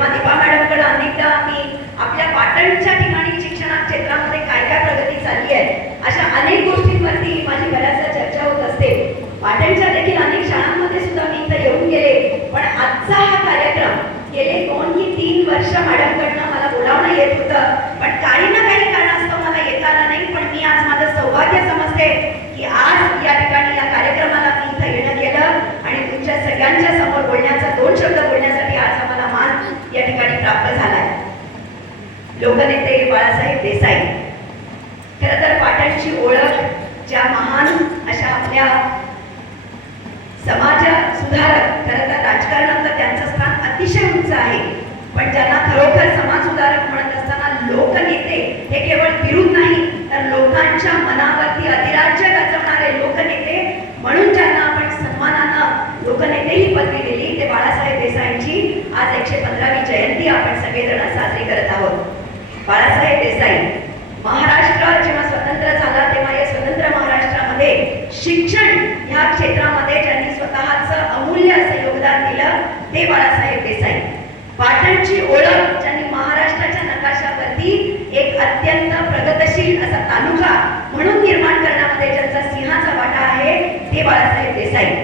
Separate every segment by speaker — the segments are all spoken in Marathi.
Speaker 1: तेव्हा दीपा मॅडमकडे अनेकदा मी आपल्या पाटणच्या ठिकाणी शिक्षण क्षेत्रामध्ये काय काय प्रगती चालली आहे? अशा अनेक गोष्टींवरती माझी बऱ्याचदा चर्चा होत असते. पाटणच्या देखील अनेक शाळांमध्ये सुद्धा मी इथं येऊन गेले. पण आजचा हा कार्यक्रम गेले दोन की तीन वर्ष मॅडमकडनं मला बोलावणं येत होतं. पण काही ना काही कारणास्तव मला येता आलं नाही. पण मी आज माझं सौभाग्य समजते की आज या ठिकाणी या कार्यक्रमाला मी इथं येणं केलं आणि तुमच्या सगळ्यांच्या समोर बोलण्याचा दोन शब्द बोलण्याचा आज आम्हाला मान या ठिकाणी प्राप्त झालाय लोकनेते बाळासाहेब देसाई. खरं तर पाटणची ओळख ज्या महान अशा आपल्या समाज सुधारक खरं तर राजकारणात त्यांचं स्थान अतिशय उंच आहे. पण ज्यांना खरोखर समाज सुधारक म्हणत असताना लोकनेते हे केवळ विरुद्ध नाही तर लोकांच्या मनावरती अधिराज्य गाजवणारे लोकनेते म्हणून ज्यांना आपण सन्मानानं लोकनेते ही पदवी दिली ते बाळासाहेब देसाईंची आज एकशे पंधरावी जयंती आपण सगळेजण साजरी करत आहोत. बाळासाहेब देसाई महाराष्ट्र जेव्हा स्वतंत्र झाला तेव्हा या स्वतंत्र महाराष्ट्रामध्ये शिक्षण ह्या क्षेत्रामध्ये ज्यांनी स्वतःचं अमूल्य असं योगदान दिलं ते बाळासाहेब देसाई. पाटणची ओळख ज्यांनी महाराष्ट्राच्या नकाशावरती एक अत्यंत प्रगतशील असा तालुका म्हणून निर्माण करण्यामध्ये ज्यांचा सिंहाचा वाटा आहे ते बाळासाहेब देसाई.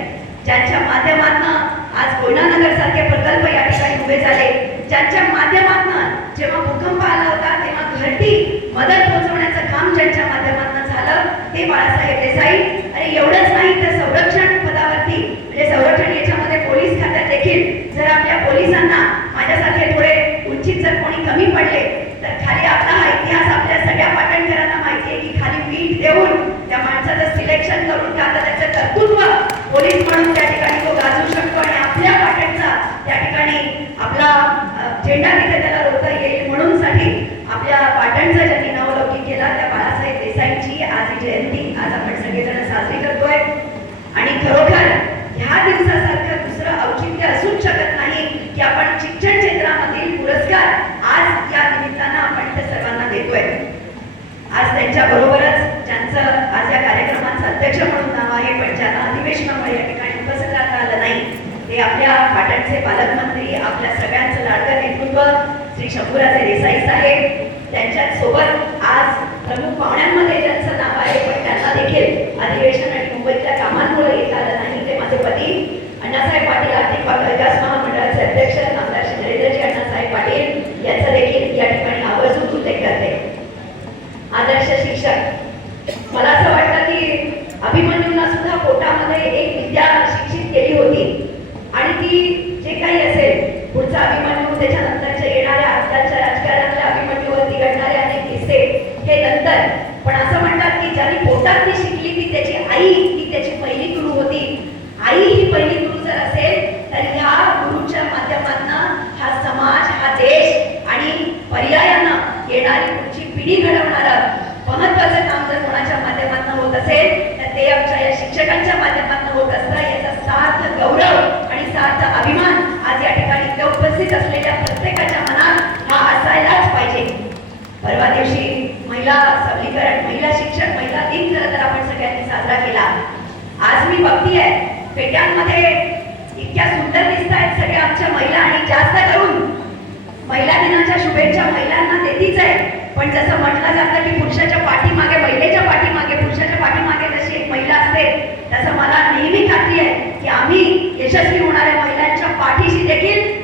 Speaker 1: ज्यांच्या माध्यमातून आज कोयनानगर सारखे प्रकल्प या ठिकाणी उभे झाले ज्यांच्या माध्यमातून जेव्हा भूकंप आला होता तेव्हा घरटी मदत पोहोचवण्याचं काम ज्यांच्या माध्यमातून झालं ते बाळासाहेब देसाई. आणि एवढंच नाही तर संरक्षण पदावरती म्हणजे संरक्षण याच्यामध्ये पोलीस खात्यात देखील जर आपल्या पोलिसांना माझ्यासारखे थोडे उंचीत जर कोणी कमी पडले तर खाली आपला हा इतिहास आपल्या सगळ्या पाटणकरांना माहिती आहे की खाली मीठ देऊन त्या माणसाचं सिलेक्शन करून का आता त्याचं कर्तृत्व पोलीस म्हणून त्या ठिकाणी तो गाजवू शकतो आणि आपल्या पाटणचा त्या ठिकाणी आपला झेंडा तिथे त्याला रोखता आपल्या पाटणचा ज्यांनी नवलौकिक केला त्या बाळासाहेब देसाईंची आज ही जयंती. आज आपण सगळेजण साजरी करतोय. आणि खरोखर ह्या दिवसासारखं दुसरं औचित्य असूच शकत नाही की आपण शिक्षण क्षेत्रामधील पुरस्कार आज या निमित्तानं आपण त्या सर्वांना देतोय. आज त्यांच्या बरोबरच ज्यांचं आज या कार्यक्रमाचं अध्यक्ष म्हणून नाव आहे पण ज्यांना अधिवेशनामुळे या ठिकाणी उपस्थित राहता आलं नाही ते आपल्या पाटणचे पालकमंत्री आपल्या सगळ्यांचं लाडकं नेतृत्व श्री शंभूराजे देसाई साहेब त्यांच्यासोबत आज प्रमुख पाहुण्यांमध्ये ज्यांचं नाव आहे पण त्यांना देखील अधिवेशन आणि मुंबईतल्या कामांमुळे येता आलं नाही ते माझे पती अण्णासाहेब पाटील आर्थिक विकास महामंडळाचे अध्यक्ष आमदार श्री नरेंद्रजी अण्णासाहेब पाटील यांचा देखील या ठिकाणी आवर्जून उल्लेख करते आदर्श शिक्षक मला असं वाटतं की अभिमन्यूंना सुद्धा पोटामध्ये एक विद्या शिक्षित केली होती आणि ती जे काही असेल पुढचा अभिमन्यू त्याच्यानंतरच्या येणाऱ्या आजकालच्या राजकारणातल्या अभिमन्यूवरती घडणारे अनेक किस्से हे नंतर पण असं म्हणतात की ज्यांनी पोटात ती शिकली ती त्याची आई ही त्याची पहिली गुरु होती आई ही पहिली गुरु जर असेल तर ह्या गुरुच्या माध्यमातून हा समाज हा देश आणि पर्यायानं येणारी पुढची पिढी घडवणारं महत्वाचं काम जर कोणाच्या माध्यमातून होत असेल तर ते आमच्या या शिक्षकांच्या माध्यमातून होत असतं. याचा सार्थ गौरव आणि सार्थ अभिमान आज या ठिकाणी उपस्थित असलेल्या प्रत्येकाच्या मनात हा असायलाच पाहिजे. परवा दिवशी महिला सबलीकरण महिला शिक्षक महिला दिन खरं तर आपण सगळ्यांनी साजरा केला. आज मी बघतीये पेट्यांमध्ये इतक्या सुंदर दिसत आहेत सगळ्या आमच्या महिला आणि जास्त करून महिला दिनाच्या शुभेच्छा महिलांना देतीच आहे. पण जसं म्हटलं जातं की पुरुषाच्या पाठीमागे महिलेच्या पाठीमागे पुरुषाच्या पाठीमागे जशी एक महिला असते तसं मला नेहमी खात्री आहे की आम्ही यशस्वी होणाऱ्या महिलांच्या पाठीशी देखील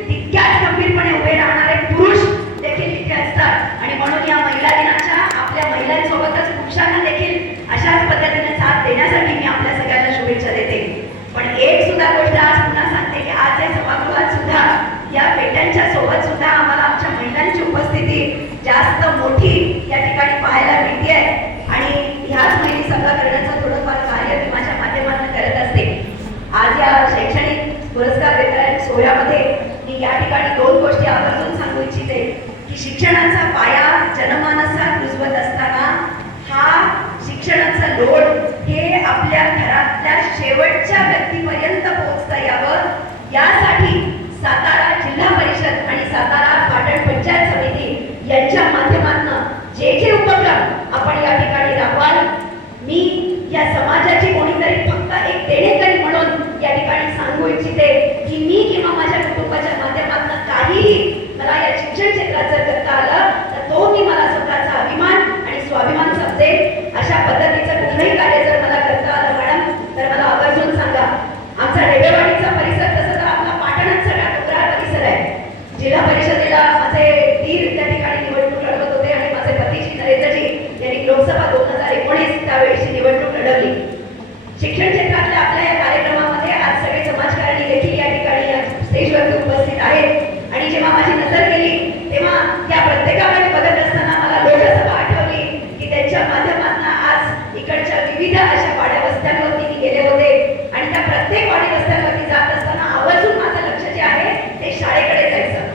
Speaker 1: शिक्षण क्षेत्रातल्या आपल्या या कार्यक्रमामध्ये आज सगळे समाजकारणी देखील या ठिकाणी या स्टेजवरती उपस्थित आहेत. आणि जेव्हा माझी नजर गेली तेव्हा त्या प्रत्येकाकडे बघत असताना मला लोकसभा आठवली की त्यांच्या माध्यमातून आज इकडच्या विविध अशा वाड्यावस्त्यांवरती मी गेले होते. आणि त्या प्रत्येक वाड्यावस्त्यांवरती जात असताना आवर्जून माझं लक्ष जे आहे ते शाळेकडे जायचं.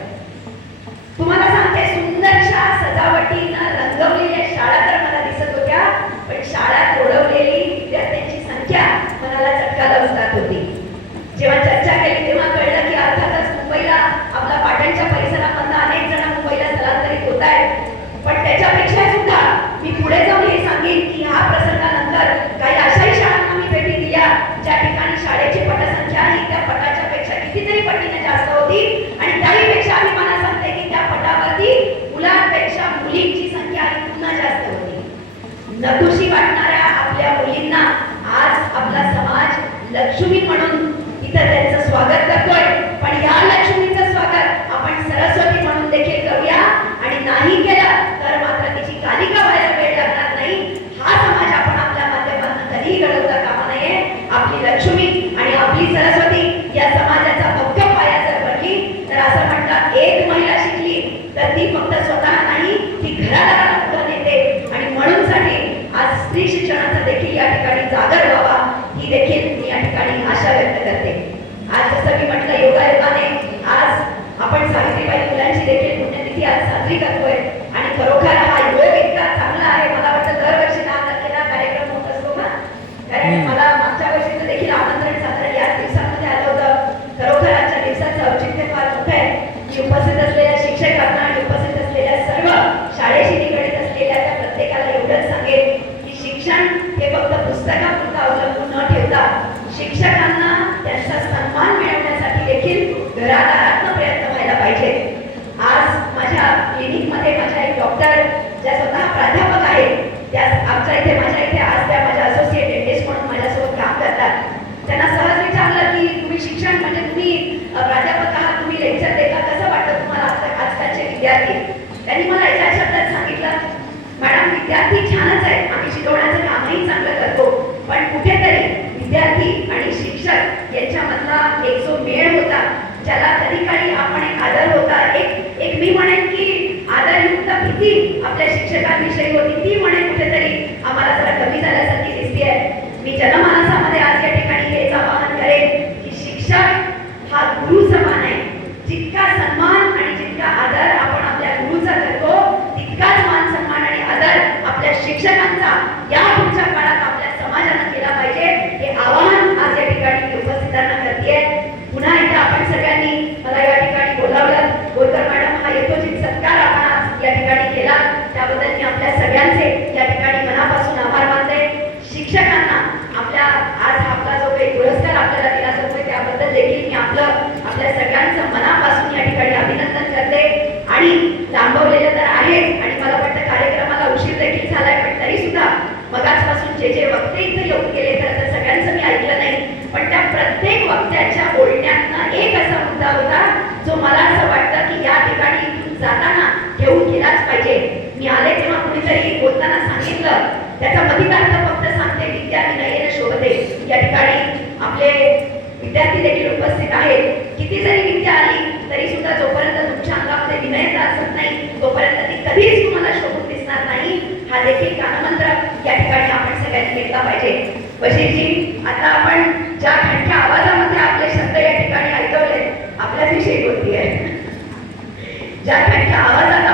Speaker 1: तुम्हाला सांगते सुंदरशा सजावटीनं रंगवलेल्या शाळा तर मला दिसत होत्या पण शाळा तोडवलेल्या जेव्हा चर्चा केली तेव्हा कळलं त्यासाठी म्हटलं योगायोगाने आज आपण सावित्रीबाई फुलांची देखील पुण्यतिथी आज साजरी करतोय. आणि खरोखर हा योग इतका चांगला आहे. मला वाटतं दरवर्षी दहा तारखेला कार्यक्रम होत असतो ना? कारण मला मागच्या वर्षीचं देखील आमंत्रण साधारण याच दिवसामध्ये आलं होतं. खरोखर आजच्या दिवसाचं औचित्य फार मोठं आहे. की उपस्थित असलेल्या शिक्षकांना आणि उपस्थित असलेल्या सर्व शाळेशी निगडीत असलेल्या त्या प्रत्येकाला एवढंच सांगेल की शिक्षण हे फक्त पुस्तकापुरतं अवलंबून न ठेवता शिक्षकांना त्यांचा नकारात्मक प्रयत्न व्हायला पाहिजे. आज माझ्या क्लिनिकमध्ये माझ्या एक डॉक्टर ज्या स्वतः प्राध्यापक आहेत त्या आमच्या इथे माझ्या इथे शिक्षकांविषयी होती. ती म्हणे कुठेतरी आम्हाला जरा कमी झाल्यासारखी दिसते आहे मी जनमानस विद्यार्थी देखील उपस्थित आहेत. किती जरी विद्या आली तरी सुद्धा जोपर्यंत तुमच्या अंगामध्ये विनय असत नाही तोपर्यंत ती कधीच तुम्हाला शोभून दिसणार नाही. हा देखील कानमंत्र या ठिकाणी आपण सगळ्यांनी घेतला पाहिजे. बशीरजी आता आपण ज्या खांडक्या आवाजामध्ये आपले शब्द या ठिकाणी ऐकवले आपल्याच विषयी बोलती आहे? ज्या खांडक्या आवाजात